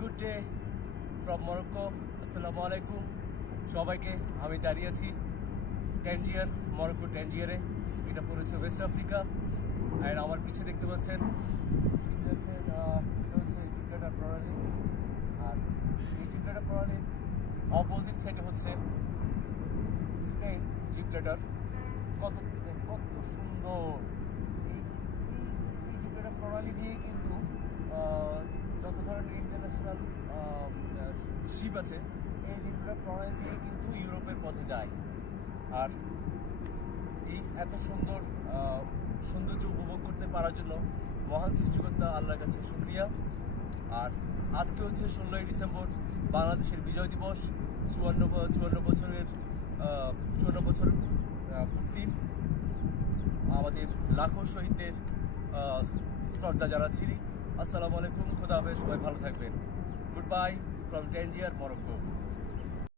Good day from Morocco. আসসালামু আলাইকুম সবাইকে। আমি দাঁড়িয়ে আছি ট্যানজিয়ার, মরক্কো ট্যানজিয়ারে। এটা পড়েছে ওয়েস্ট আফ্রিকা। আর আমার পিছিয়ে দেখতে পাচ্ছেন জিবলাটার প্রণালী। আর এই জিবলাটার প্রণালীর অপোজিট সাইডে হচ্ছে স্পেন জিবলাটার। কত কত সুন্দর! এই এই জিবলাটার প্রণালী দিয়ে কিন্তু যত ধরনের ইন্টারন্যাশনাল শিপ আছে, এই জিবলাটার প্রণালী দিয়ে কিন্তু ইউরোপের পথে যায়। আর এই এত সুন্দর সৌন্দর্য উপভোগ করতে পারার জন্য মহান সৃষ্টিকর্তা আল্লাহর কাছে শুকরিয়া। আর আজকে হচ্ছে 16ই ডিসেম্বর, বাংলাদেশের বিজয় দিবস। 54 বছর পূর্তি। আমাদের লাখো শহীদদের শ্রদ্ধা জানাচ্ছি। আসসালামু আলাইকুম, খোদা হাফেজ, সবাই ভালো থাকবেন। Good bye from Tangier, Morocco.